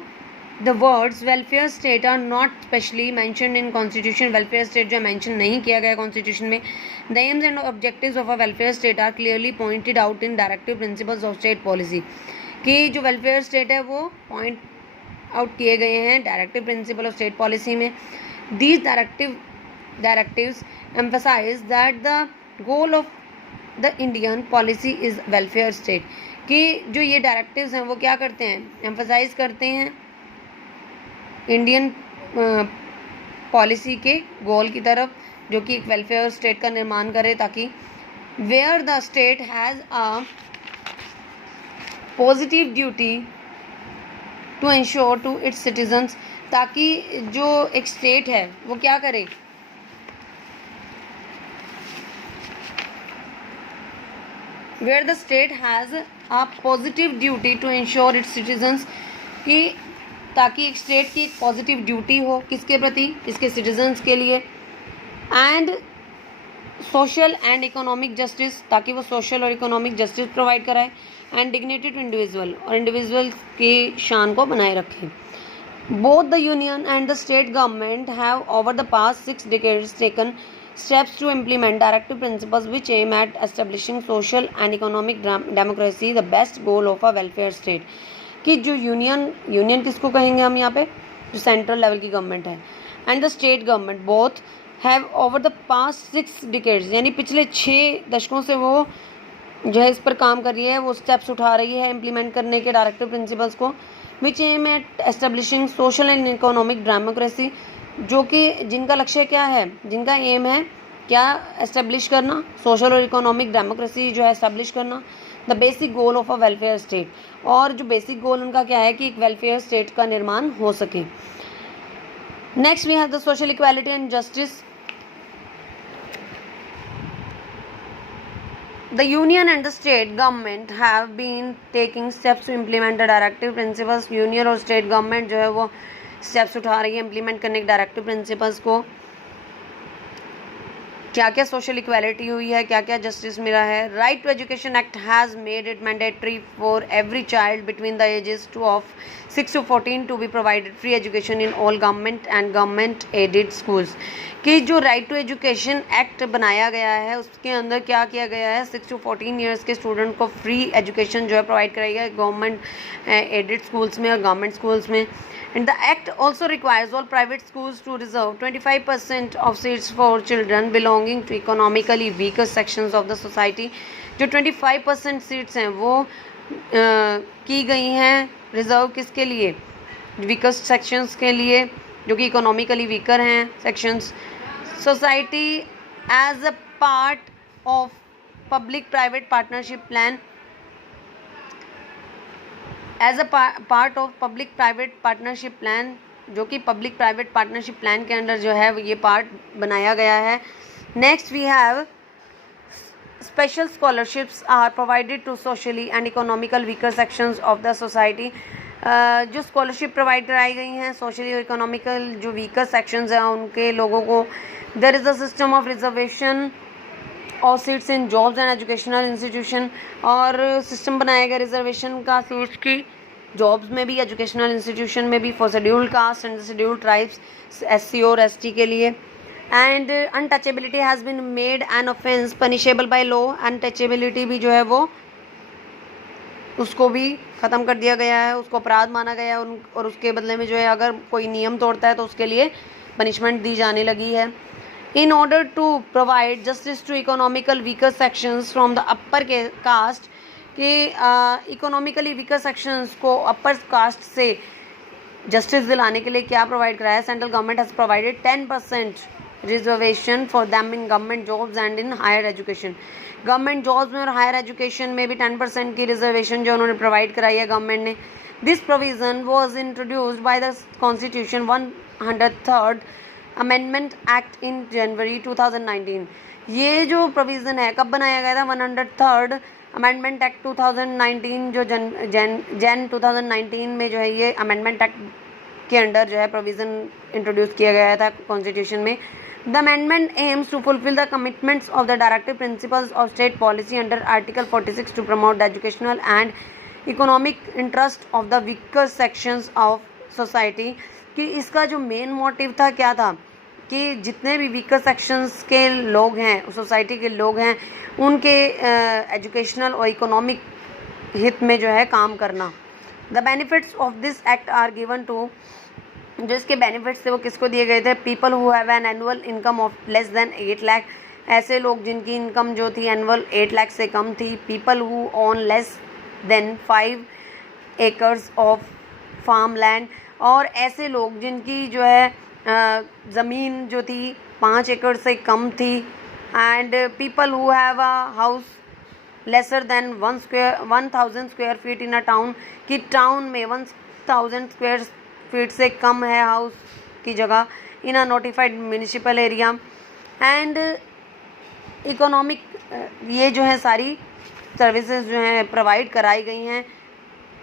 the words welfare state are not specially mentioned in constitution, welfare state जो मेंशन नहीं किया गया कॉन्स्टिट्यूशन में. The aims and objectives of a welfare state are clearly pointed out in directive principles of state policy. कि जो welfare state है वो point out किए गए हैं directive principle of state policy में. These directives emphasize that the goal of the Indian policy is welfare state. कि जो ये डायरेक्टिव्स हैं वो क्या करते हैं, एम्फसाइज करते हैं इंडियन पॉलिसी के गोल की तरफ जो कि एक वेलफेयर स्टेट का निर्माण करे, ताकि where the state has a positive duty to ensure to its citizens. ताकि जो एक स्टेट है वो क्या करे, where the state has a positive duty to ensure its citizens. कि ताकि एक स्टेट की एक पॉजिटिव ड्यूटी हो किसके प्रति, इसके सिटीजन्स के लिए. And social and economic justice, ताकि वो सोशल और इकोनॉमिक जस्टिस प्रोवाइड कराए. एंड डिग्निटी टू इंडिविजुअल, और इंडिविजुअल की शान को बनाए रखे. Both the union and the state government have over the past 6 decades taken steps to implement directive principles which aim at establishing social and economic democracy, the best goal of a welfare state. कि जो union किसको कहेंगे हम यहाँ पे, जो central level की government है, and the state government both have over the past 6 decades, यानी पिछले 6 दशकों से वो जो है इस पर काम कर रही है, वो स्टेप्स उठा रही है इम्प्लीमेंट करने के डायरेक्टिव प्रिंसिपल्स को. Which aim at establishing social and economic democracy, जो कि जिनका लक्ष्य क्या है, जिनका एम है क्या, एस्टेब्लिश करना सोशल और इकोनॉमिक डेमोक्रेसी जो है एस्टेब्लिश करना. The basic goal of a welfare state, और जो बेसिक गोल उनका क्या है कि एक वेलफेयर स्टेट का निर्माण हो सके. Next we have the social equality and justice. The union and the state government have been taking steps to implement the directive principles. Union और स्टेट गवर्नमेंट जो है वो स्टेप्स उठा रही है इम्प्लीमेंट करने के डायरेक्टिव प्रिंसिपल्स को. क्या क्या सोशल इक्वालिटी हुई है, क्या क्या जस्टिस मिला है. Right to education act has made it mandatory for every child between the ages of 6 to 14 to be provided free education in all government and government aided schools. कि जो right to education act बनाया गया है उसके अंदर क्या किया गया है, 6 to 14 ईयर्स के स्टूडेंट को फ्री एजुकेशन जो है प्रोवाइड कराई गई गवर्नमेंट एडेड स्कूल्स में और गवर्नमेंट स्कूल्स में. And the act also requires all private schools to reserve 25% of seats for children belonging to economically weaker sections of the society. जो 25% seats हैं वो की गई हैं रिजर्व किसके लिए, वीकर सेक्शंस के लिए जो कि इकोनॉमिकली वीकर हैं sections. Society as a part of public private partnership plan, as a part of public private partnership plan, जो कि पब्लिक प्राइवेट पार्टनरशिप प्लान के अंडर जो है ये पार्ट बनाया गया है. Next we have special scholarships are provided to socially and economical weaker sections of the society. जो स्कॉलरशिप प्रोवाइड कराई गई हैं सोशली और इकोनॉमिकल जो वीकर सेक्शंस हैं उनके लोगों को. There is a system of reservation और seats in jobs and educational institution. और सिस्टम बनाया गया रिजर्वेशन का सीट्स की जॉब्स में भी एजुकेशनल इंस्टीट्यूशन में भी for scheduled caste and scheduled tribes, SC और ST के लिए. And untouchability has been made an offence punishable by law. Untouchability भी जो है वो उसको भी ख़त्म कर दिया गया है, उसको अपराध माना गया है और उसके बदले में जो है अगर कोई नियम तोड़ता है तो उसके लिए पनिशमेंट दी जाने लगी है. In order to provide justice to economical weaker sections from the upper caste, कि इकोनॉमिकली वीकर सेक्शंस को अपर कास्ट से जस्टिस दिलाने के लिए क्या प्रोवाइड कराया है, central government has provided 10% reservation for them in government jobs and in higher education. Government jobs में और हायर एजुकेशन में भी 10% की रिजर्वेशन जो उन्होंने प्रोवाइड कराई है गवर्नमेंट ने. This provision was introduced by the constitution 103rd amendment act in January 2019. ये जो प्रोविज़न है कब बनाया गया था, 103rd अमेंडमेंट एक्ट 2019 जो जन 2019 में जो है ये अमेंडमेंट एक्ट के अंडर जो है प्रोविज़न इंट्रोड्यूस किया गया था कॉन्स्टिट्यूशन में. The amendment aims to fulfill the commitments of the directive principles of state policy under Article 46 to promote the educational and economic interest of the weaker sections of society. कि इसका जो main motive था क्या था कि जितने भी weaker sections के लोग हैं, सोसाइटी के लोग हैं, उनके एजुकेशनल और इकोनॉमिक हित में जो है काम करना. The benefits of this act are given to, जो इसके बेनिफिट्स थे वो किसको दिए गए थे, people who have an annual income of less than 8 lakh, ऐसे लोग जिनकी इनकम जो थी एनुअल 8 लाख से कम थी. People who own less than 5 acres of farm land, और ऐसे लोग जिनकी जो है ज़मीन जो थी 5 एकड़ से कम थी. And people who have a house lesser than 1000 square feet in a town, कि टाउन में 1000 स्क्वायर फीट से कम है हाउस की जगह in a notified municipal area. And economic ये जो है सारी सर्विसेज जो हैं प्रोवाइड कराई गई हैं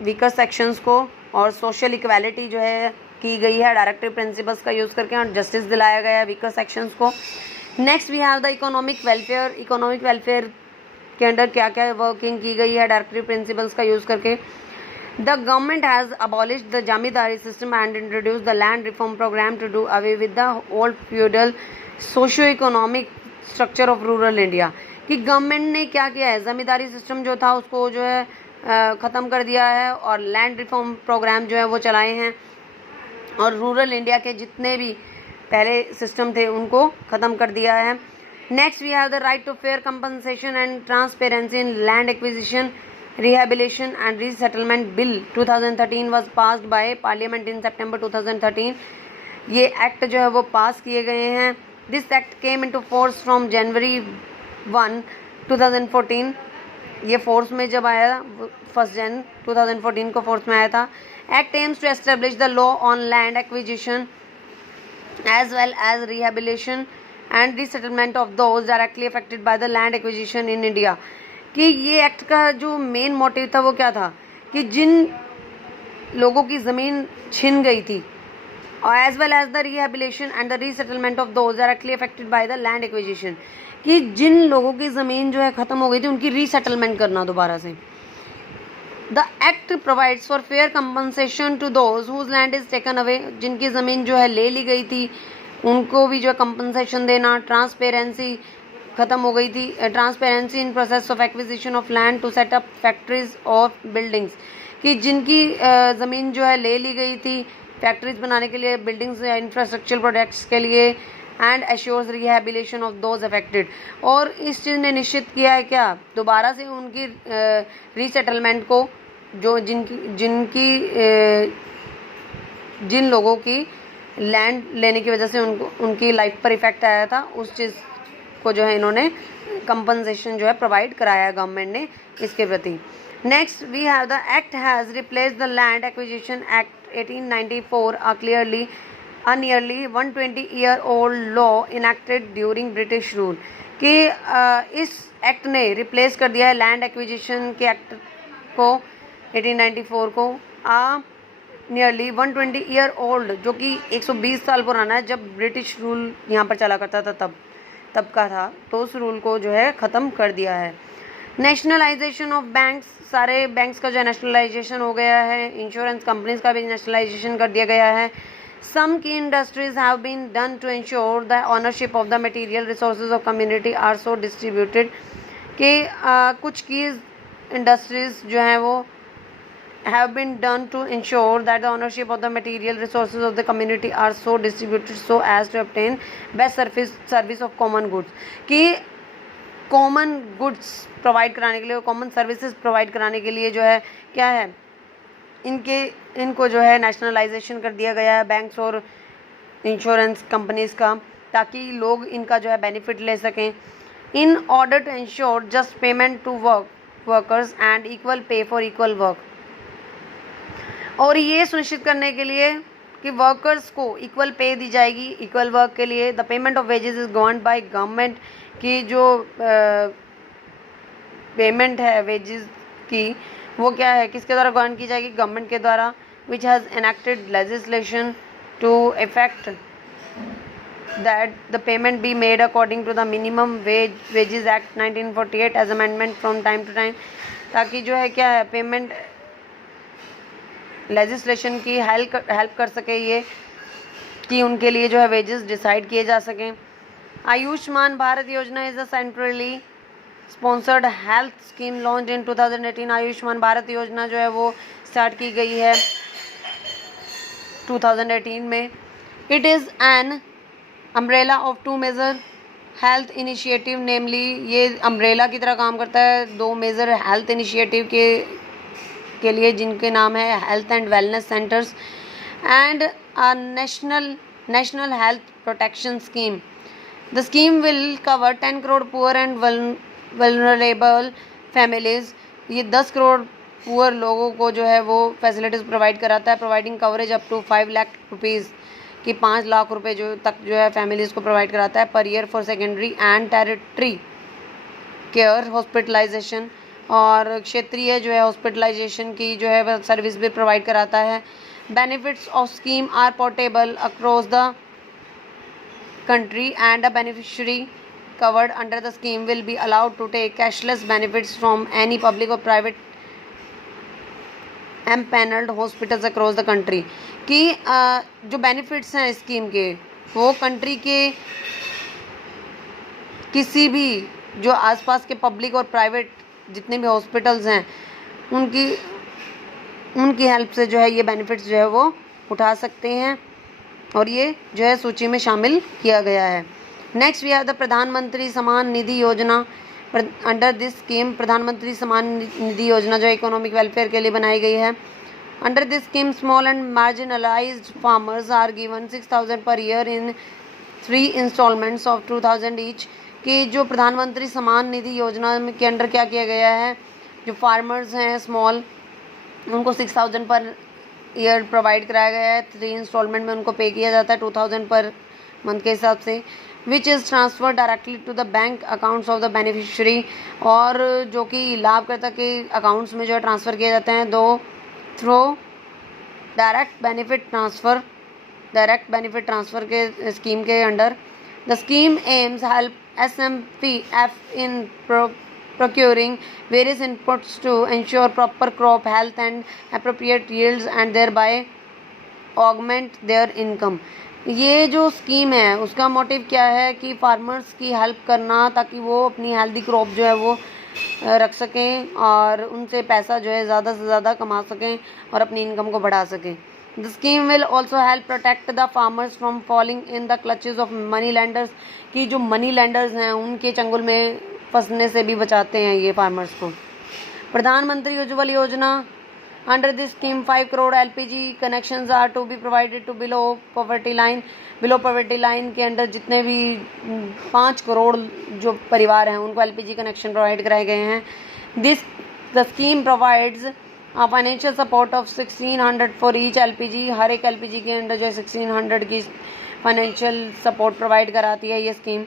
वीकर सेक्शंस को, और सोशल इक्वालिटी जो है की गई है डायरेक्टिव प्रिंसिपल्स का यूज़ करके, और जस्टिस दिलाया गया है वीकर सेक्शंस को. Next we have the economic welfare. Economic welfare के अंडर क्या क्या वर्किंग की गई है डायरेक्टिव प्रिंसिपल्स का यूज़ करके. The government has abolished the zamindari system and introduced the land reform program to do away with the old feudal socio-economic structure of rural India. कि government ने क्या किया है, ज़मींदारी सिस्टम जो था उसको जो है ख़त्म कर दिया है और लैंड रिफॉर्म प्रोग्राम जो है वो चलाए हैं, और रूरल इंडिया के जितने भी पहले सिस्टम थे उनको ख़त्म कर दिया है. Next we have the right to fair compensation and transparency in land acquisition, Rehabilitation and Resettlement Bill 2013 was passed by Parliament in September 2013. ये एक्ट जो है वो पास किए गए हैं. This act came into force from January 1, 2014. ये force में जब आया 1 Jan 2014 को फोर्स में आया था. Act aims to establish the law on land acquisition as well as rehabilitation and resettlement of those directly affected by the land acquisition in India. कि ये एक्ट का जो मेन मोटिव था वो क्या था कि जिन लोगों की ज़मीन छिन गई थी, और as well as the rehabilitation and the resettlement of those directly affected by the land acquisition, कि जिन लोगों की ज़मीन जो है ख़त्म हो गई थी उनकी रीसेटलमेंट करना दोबारा से. The act provides for fair compensation to those whose land is taken away, जिनकी ज़मीन जो है ले ली गई थी उनको भी जो है कंपनसेशन देना। ट्रांसपेरेंसी ख़त्म हो गई थी, transparency in process of acquisition of land to set up factories और बिल्डिंग्स, कि जिनकी ज़मीन जो है ले ली गई थी फैक्ट्रीज बनाने के लिए, बिल्डिंग्स या इंफ्रास्ट्रक्चर प्रोजेक्ट्स के लिए, and assures rehabilitation of those affected. और इस चीज़ ने निश्चित किया है क्या, दोबारा से उनकी रीसेटलमेंट को, जो जिन लोगों की लैंड लेने की वजह से उनकी लाइफ पर इफेक्ट आया था, उस चीज़ को जो है इन्होंने कंपनसेशन जो है प्रोवाइड कराया गवर्नमेंट ने इसके प्रति। Next we have the act has replace the land acquisition act 1894, a nearly 120-year-old law enacted during British rule, कि इस एक्ट ने रिप्लेस कर दिया है लैंड एक्विजिशन के एक्ट को 1894 को। नियरली 120 ईयर ओल्ड, जो कि 120 साल पुराना है, जब ब्रिटिश रूल यहाँ पर चला करता था तब का था, तो उस रूल को जो है ख़त्म कर दिया है। नेशनलाइजेशन ऑफ बैंक्स, सारे बैंक्स का जो नेशनलाइजेशन हो गया है। इंश्योरेंस कंपनीज का भी नेशनलाइजेशन कर दिया गया है। Some key industries have been done to ensure the ownership of the material resources of community are so distributed, कि कुछ की इंडस्ट्रीज जो हैं वो have been done to ensure that the ownership of the material resources of the community are so distributed so as to obtain best service of common goods, कि common goods provide कराने के लिए, common services provide कराने के लिए जो है क्या है, इनको जो है नेशनलाइजेशन कर दिया गया है बैंक्स और इंश्योरेंस कंपनीज़ का, ताकि लोग इनका जो है बेनिफिट ले सकें। In order to ensure just payment to workers and equal pay for equal work, और ये सुनिश्चित करने के लिए कि वर्कर्स को इक्वल पे दी जाएगी इक्वल वर्क के लिए। The payment of wages is governed by government, की जो पेमेंट है वेजेस की वो क्या है, किसके द्वारा गवर्न की जाएगी, गवर्नमेंट के द्वारा। Which has enacted legislation to effect that the payment be made according to the minimum wages act 1948 as amendment from time to time, ताकि जो है क्या है पेमेंट लेजिस्लेशन की हेल्प कर सके ये, कि उनके लिए जो है वेजेस डिसाइड किए जा सकें। आयुष्मान भारत योजना is a centrally sponsored health scheme launch in 2018। Ayushman Bharat योजना जो है वो स्टार्ट की गई है 2018 में। It is an umbrella of two major health initiative, namely ये अम्ब्रेला की तरह काम करता है दो मेजर हेल्थ इनिशिएटिव के लिए, जिनके नाम है health and wellness centres and a national health protection scheme. The scheme will cover 10 crore poor and vulnerable families. ये 10 करोड़ पुअर लोगों को जो है वो फैसिलिटीज़ प्रोवाइड कराता है, providing coverage up to 5 lakh rupees, कि 5 लाख रुपए जो तक जो है फैमिलीज़ को प्रोवाइड कराता है per year for secondary and territory care hospitalization, और क्षेत्रीय जो है हॉस्पिटलाइजेशन की जो है सर्विस भी प्रोवाइड कराता है। Benefits of scheme are portable across the country and a beneficiary covered under the scheme will be allowed to take cashless benefits from any public or private empaneled hospitals across the country, कि जो benefits हैं scheme के वो country के किसी भी जो आसपास के पब्लिक और प्राइवेट जितने भी हॉस्पिटल्स हैं उनकी हेल्प से जो है ये बेनिफिट्स जो है वो उठा सकते हैं, और ये जो है सूची में शामिल किया गया है। नेक्स्ट वी हैव द प्रधानमंत्री समान निधि योजना। अंडर दिस स्कीम प्रधानमंत्री समान निधि योजना जो इकोनॉमिक वेलफेयर के लिए बनाई गई है। Under this scheme small and marginalized farmers are given 6,000 per year in 3 installments of 2,000 each, कि जो प्रधानमंत्री समान निधि योजना के अंडर क्या किया गया है, जो फार्मर्स हैं स्मॉल उनको 6,000 पर ईयर प्रोवाइड कराया गया है, 3 इंस्टॉलमेंट में उनको पे किया जाता है 2,000 पर मंथ के हिसाब से, which is transfer directly to the bank accounts of the beneficiary, और जो कि लाभकर्ता के अकाउंट्स में जो है ट्रांसफ़र किए जाते हैं थ्रू डायरेक्ट बेनिफिट ट्रांसफ़र के स्कीम के under. The scheme AIIMS help SMPF in procuring various inputs to ensure proper crop health and appropriate yields and thereby augment their income, ये जो स्कीम है उसका मोटिव क्या है कि फार्मर्स की हेल्प करना, ताकि वो अपनी हेल्दी क्रॉप जो है वो रख सकें और उनसे पैसा जो है ज़्यादा से ज़्यादा कमा सकें और अपनी इनकम को बढ़ा सकें। The scheme will also help protect the farmers from falling in the clutches of money landers, कि जो मनी लैंडर्स हैं उनके चंगुल में फंसने से भी बचाते हैं ये फार्मर्स को। प्रधानमंत्री उज्ज्वल योजना, under this scheme 5 crore LPG connections are to be provided to below poverty line. Below poverty line के अंडर जितने भी 5 करोड़ जो परिवार हैं उनको LPG कनेक्शन प्रोवाइड कराए गए हैं। The scheme provides financial support of 1600 for each LPG। हर एक LPG के अंडर जो है 1600 की फाइनेंशियल सपोर्ट प्रोवाइड कराती है ये scheme.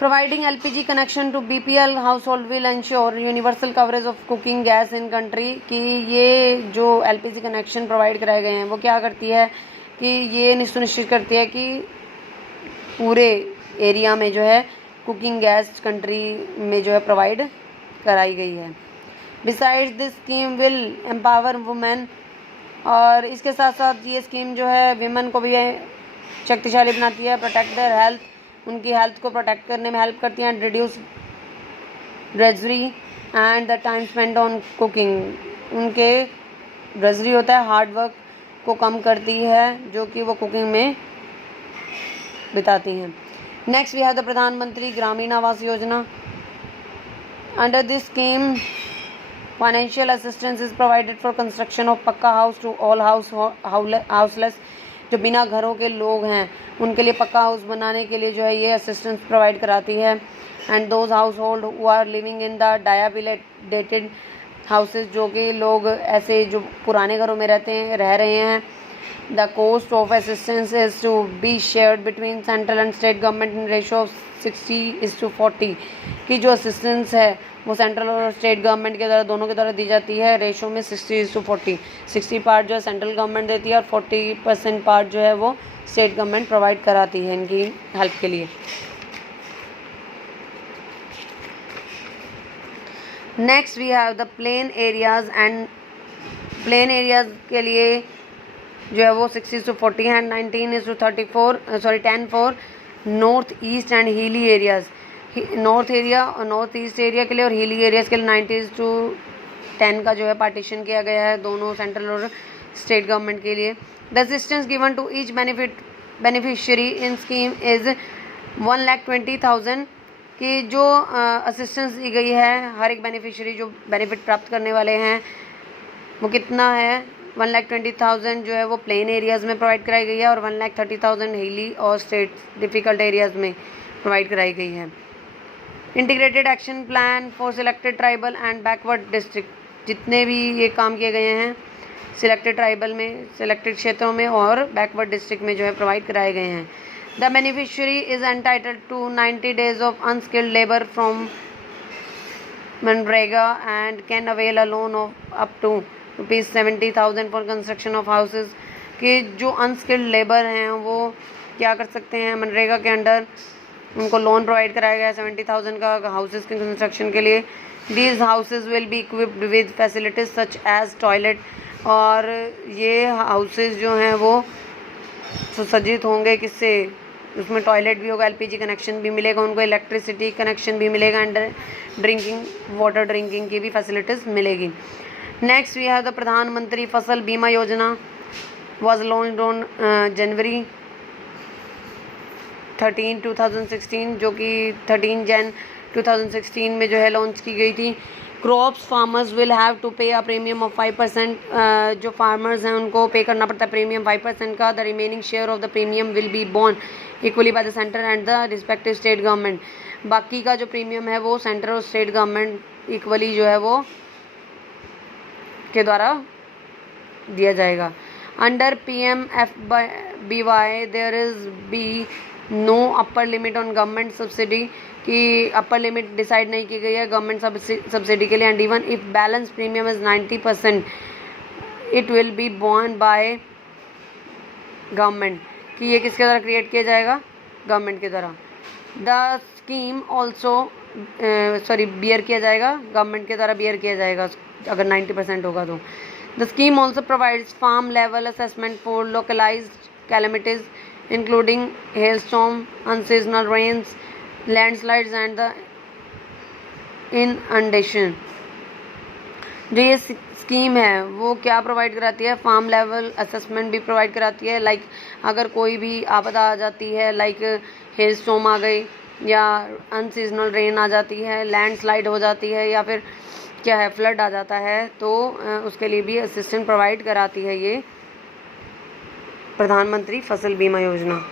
Providing LPG connection to BPL household will ensure universal coverage of cooking gas in country। कि ये जो LPG कनेक्शन प्रोवाइड कराए गए हैं वो क्या करती है कि ये सुनिश्चित करती है कि पूरे एरिया में जो है कुकिंग गैस कंट्री में जो है प्रोवाइड कराई गई है। Besides this scheme will empower women, और इसके साथ साथ ये स्कीम जो है विमेन को भी शक्तिशाली बनाती है। प्रोटेक्ट देयर हेल्थ, उनकी हेल्थ को प्रोटेक्ट करने में हेल्प करती हैं। Reduce drudgery and the time spend on cooking, उनके ड्रेजरी होता है हार्ड वर्क को कम करती है जो कि वो कुकिंग में बिताती हैं। Next we have the Pradhan Mantri Gramin Awas Yojana. Under this scheme financial assistance is provided for construction of पक्का हाउस टू ऑल हाउसलेस। जो बिना घरों के लोग हैं उनके लिए पक्का हाउस बनाने के लिए जो है ये असिस्टेंस प्रोवाइड कराती है। And those household who are living in the dilapidated houses, जो कि लोग ऐसे जो पुराने घरों में रह रहे हैं। The cost of assistance is to be shared between central and state government in ratio of 60:40, कि जो असिस्टेंस है वो सेंट्रल और स्टेट गवर्नमेंट के द्वारा दोनों के द्वारा दी जाती है रेशो में 60:40। 60 पार्ट जो है सेंट्रल गवर्नमेंट देती है और 40% पार्ट जो है वो स्टेट गवर्नमेंट प्रोवाइड कराती है इनकी हेल्प के लिए। Next we have the plain areas, and plain areas के लिए जो है वो 60:40 है। 10 for north east and hilly areas. North area और नॉर्थ ईस्ट एरिया के लिए और हिली एरियाज़ के लिए 90:10 का जो है पार्टीशन किया गया है दोनों सेंट्रल और स्टेट गवर्नमेंट के लिए। The assistance given to each beneficiary in scheme is 1,20,000, की जो असिस्टेंस दी गई है हर एक बेनिफिशियरी जो बेनिफिट प्राप्त करने वाले हैं वो कितना है 1,20,000 जो है वो प्लेन एरियाज़ में प्रोवाइड कराई गई है और 1,30,000 हिली और स्टेट डिफ़िकल्ट एरियाज़ में प्रोवाइड कराई गई है। Integrated action plan for selected tribal and backward district, जितने भी ये काम किए गए हैं सिलेक्टेड ट्राइबल में, सिलेक्टेड क्षेत्रों में और बैकवर्ड डिस्ट्रिक्ट में जो है प्रोवाइड कराए गए हैं। The beneficiary is entitled to 90 days of unskilled labour from मनरेगा and can avail a loan of up to ₹70,000 for construction of houses, कि जो अनस्किल्ड लेबर हैं वो क्या कर सकते हैं मनरेगा के अंडर, उनको लोन प्रोवाइड कराया गया है 70,000 का हाउसेज के कंस्ट्रक्शन के लिए। These houses will be equipped with facilities such as toilet, और ये हाउसेज जो हैं वो सुसज्जित होंगे किससे, उसमें टॉयलेट भी होगा, LPG कनेक्शन भी मिलेगा उनको, इलेक्ट्रिसिटी कनेक्शन भी मिलेगा एंड वाटर ड्रिंकिंग की भी फैसिलिटीज़ मिलेगी। नेक्स्ट वी हैव द प्रधानमंत्री फसल बीमा योजना वॉज लॉन्च्ड ऑन जनवरी 13, 2016, जो कि 13 Jan 2016 में जो है लॉन्च की गई थी। Crops farmers will have to pay a premium of 5%, जो फार्मर्स हैं उनको पे करना पड़ता है प्रीमियम 5% का। The remaining share of the premium will be borne equally by the centre and the respective state government. बाकी का जो प्रीमियम है वो सेंटर और स्टेट गवर्नमेंट इक्वली जो है वो के द्वारा दिया जाएगा। Under PMFBY there is be no upper limit on government subsidy, कि अपर लिमिट डिसाइड नहीं की गई है गवर्नमेंट सब्सिडी के लिए। And even if balance premium is 90% it will be borne by government, कि ये किसके द्वारा क्रिएट किया जाएगा, गवर्नमेंट के द्वारा। द स्कीम ऑल्सो बियर किया जाएगा, गवर्नमेंट के द्वारा बियर किया जाएगा अगर 90% होगा तो। The scheme also provides farm level assessment for localized calamities including hailstorm, unseasonal rains, landslides and the inundation। जो ये स्कीम है वो क्या प्रोवाइड कराती है? फार्म लेवल असेसमेंट भी प्रोवाइड कराती है। लाइक अगर कोई भी आपदा आ जाती है, लाइक हेल स्टॉर्म आ गई या अनसीजनल रेन आ जाती है, लैंडस्लाइड हो जाती है या फिर क्या है फ्लड आ जाता है, तो उसके लिए भी असिस्टेंस प्रोवाइड कराती है ये प्रधानमंत्री फसल बीमा योजना।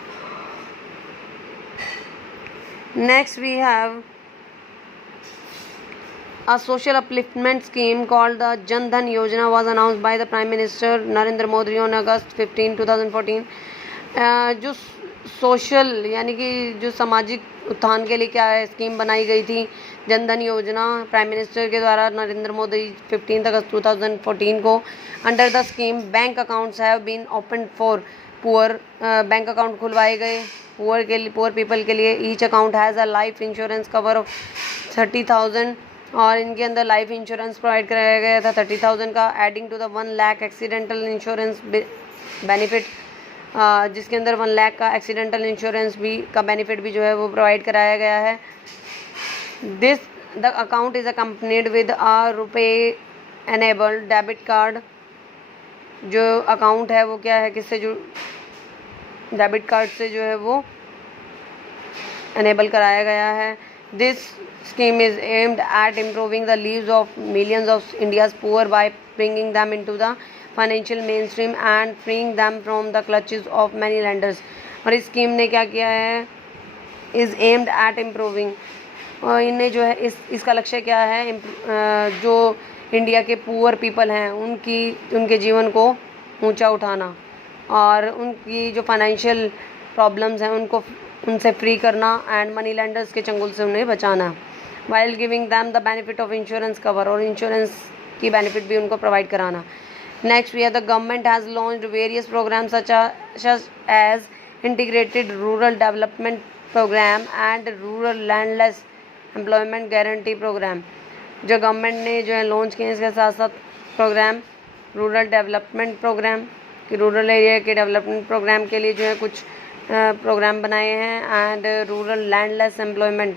Next we have a social upliftment scheme called the Jan Dhan Yojana was announced by the Prime Minister Narendra Modi on August 15, 2014। जो सोशल यानी कि जो सामाजिक उत्थान के लिए क्या है स्कीम बनाई गई थी, जन धन योजना, प्राइम मिनिस्टर के द्वारा नरेंद्र मोदी 15 अगस्त 2014 को। Under the scheme bank accounts have been open for poor, bank account खुलवाए गए पुअर पीपल के लिए। Each account has a life insurance cover of 30,000 और इनके अंदर लाइफ इंश्योरेंस प्रोवाइड कराया गया था 30,000 का। Adding to the 1 lakh accidental insurance benefit, जिसके अंदर 1 लाख का एक्सीडेंटल इंश्योरेंस भी का बेनिफिट भी जो है वो प्रोवाइड कराया गया है। This the account is accompanied with a RuPay enabled debit card. जो अकाउंट है वो क्या है, किससे जो डेबिट कार्ड से जो है वो एनेबल कराया गया है। This scheme is aimed at improving the lives of millions of India's poor by bringing them into the financial mainstream and freeing them from the clutches of many lenders। और इस scheme ने क्या किया है, is aimed at improving, और इन्हें जो है इसका लक्ष्य क्या है, जो इंडिया के पुअर पीपल हैं उनके जीवन को ऊंचा उठाना और उनकी जो फाइनेंशियल प्रॉब्लम्स हैं उनसे फ्री करना एंड मनी लेंडर्स के चंगुल से उन्हें बचाना, while giving them the benefit of insurance cover, और इंश्योरेंस की बेनिफिट भी उनको प्रोवाइड कराना। Next we the government has launched various program such as integrated rural development program and rural landless employment guarantee program. जो government ने जो है launch किए इसके साथ साथ प्रोग्राम रूरल डेवलपमेंट प्रोग्राम कि रूरल एरिया के डेवलपमेंट प्रोग्राम के लिए जो है कुछ प्रोग्राम बनाए हैं and rural landless employment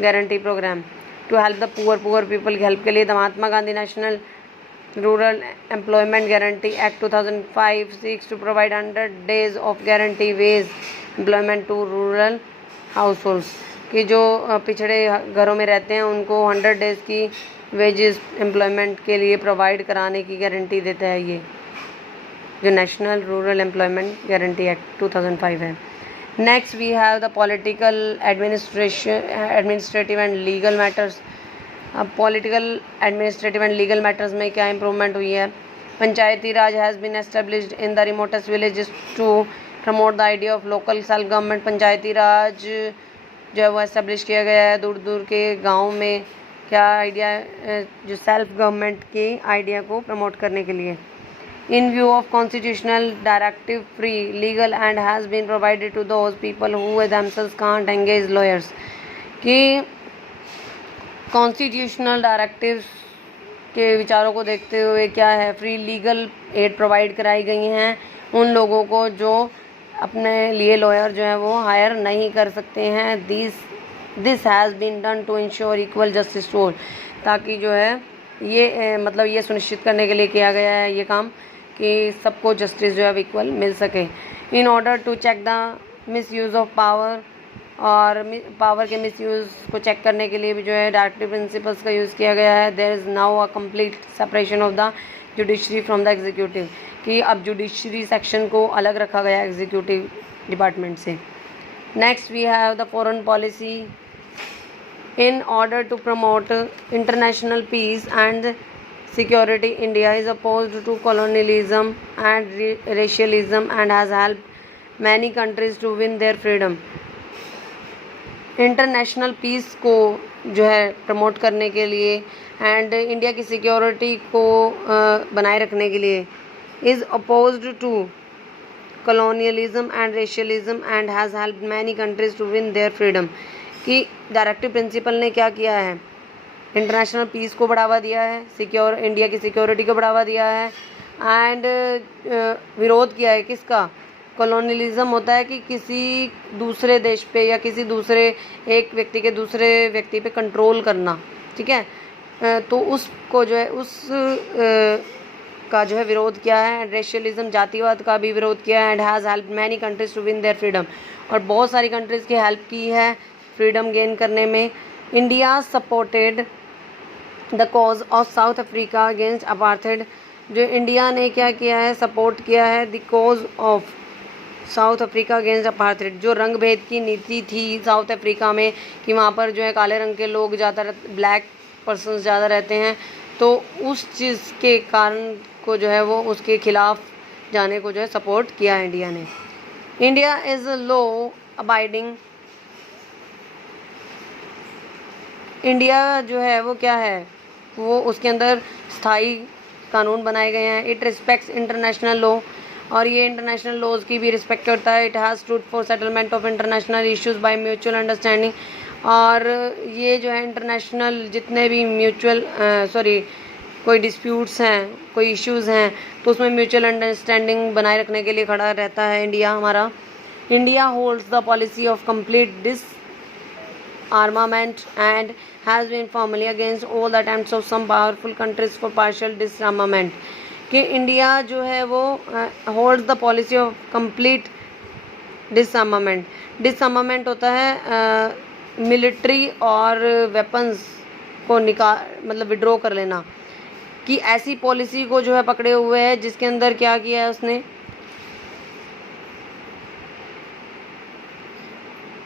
guarantee program to help the poor people की हेल्प के लिए। The Mahatma Gandhi national rural employment guarantee act 2005 seeks to provide 100 days of guarantee wage employment to rural households कि जो पिछड़े घरों में रहते हैं उनको 100 days की वेजेस एम्प्लॉयमेंट के लिए प्रोवाइड कराने की गारंटी देता है ये जो national rural employment guarantee act 2005 है। Next we have the political administrative and legal matters. अब political administrative and legal matters में क्या इंप्रूवमेंट हुई है? Panchayati Raj has been established in the remotest villages to promote the idea of local self government. Panchayati Raj जो है वो establish किया गया है दूर दूर के गाँव में, क्या आइडिया, जो सेल्फ गवर्नमेंट के आइडिया को प्रमोट करने के लिए। In view of constitutional directive free legal and has been provided to those people who themselves can't engage lawyers कि कॉन्स्टिट्यूशनल डायरेक्टिव्स के विचारों को देखते हुए क्या है फ्री लीगल एड प्रोवाइड कराई गई हैं उन लोगों को जो अपने लिए लॉयर जो है वो हायर नहीं कर सकते हैं। This has been done to ensure equal justice to all, ताकि जो है ये मतलब ये सुनिश्चित करने के लिए किया गया है ये काम कि सबको जस्टिस जो है इक्वल मिल सके। In order to check the misuse of power, और पावर के मिस यूज़ को चेक करने के लिए भी जो है डायरेक्टिव प्रिंसिपल्स का यूज़ किया गया है। There is now a complete separation of the judiciary from the executive कि अब जुडिशरी सेक्शन को अलग रखा गया एग्जीक्यूटिव डिपार्टमेंट से। Next we have the foreign policy. In order to promote international peace and security, India is opposed to colonialism and racialism and has helped many countries to win their freedom। International peace को जो है promote करने के लिए and India की security को बनाए रखने के लिए is opposed to colonialism and racialism and has helped many countries to win their freedom कि डायरेक्टिव प्रिंसिपल ने क्या किया है, इंटरनेशनल पीस को बढ़ावा दिया है, इंडिया की सिक्योरिटी को बढ़ावा दिया है एंड विरोध किया है किसका, कॉलोनियलिज्म होता है कि किसी दूसरे देश पे या किसी दूसरे एक व्यक्ति के दूसरे व्यक्ति पे कंट्रोल करना, ठीक है। तो उसको जो है का जो है विरोध किया है। रेशियलिज्म, जातिवाद का भी विरोध किया है। And has help many countries to win their freedom, और बहुत सारी कंट्रीज़ की हेल्प की है फ्रीडम गेन करने में। India supported the cause of south Africa against apartheid, जो इंडिया ने क्या किया है, सपोर्ट किया है the cause of south Africa against apartheid, जो रंग भेद की नीति थी साउथ अफ्रीका में कि वहाँ पर जो है काले रंग के लोग ज़्यादा, ब्लैक पर्सन ज़्यादा रहते हैं, तो उस चीज़ के कारण को जो है वो उसके खिलाफ जाने को जो है सपोर्ट किया इंडिया ने। India is law abiding, India जो है वो क्या है, वो उसके अंदर स्थायी कानून बनाए गए हैं। इट रिस्पेक्ट्स इंटरनेशनल लॉ, और ये इंटरनेशनल लॉज की भी रिस्पेक्ट करता है। It has stood for settlement of international issues by mutual understanding, और ये जो है इंटरनेशनल जितने भी कोई डिस्प्यूट्स हैं, कोई इश्यूज़ हैं, तो उसमें म्यूचुअल अंडरस्टैंडिंग बनाए रखने के लिए खड़ा रहता है इंडिया हमारा। India holds the policy of complete disarmament and has been firmly against all the attempts of some powerful countries for partial disarmament, कि इंडिया जो है वो holds the policy of complete डिसआर्मामेंट। डिसआर्मामेंट होता है मिलिट्री और वेपन्स को मतलब विड्रॉ कर लेना, कि ऐसी पॉलिसी को जो है पकड़े हुए है जिसके अंदर क्या किया है उसने,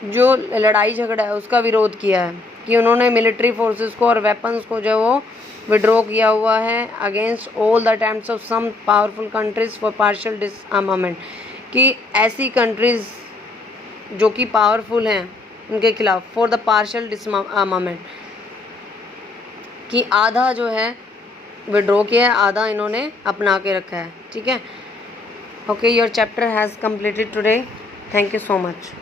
जो लड़ाई झगड़ा है उसका विरोध किया है, कि उन्होंने मिलिट्री फोर्सेस को और वेपन्स को जो है वो विड्रॉ किया हुआ है against all the attempts of some powerful countries for partial disarmament, कि ऐसी कंट्रीज़ जो कि पावरफुल हैं उनके खिलाफ फॉर द पार्शियल डिसआर्मामेंट, कि आधा जो है विड्रॉ किया है, आधा इन्होंने अपना के रखा है, ठीक है। Okay, your chapter has completed today. Thank you so much.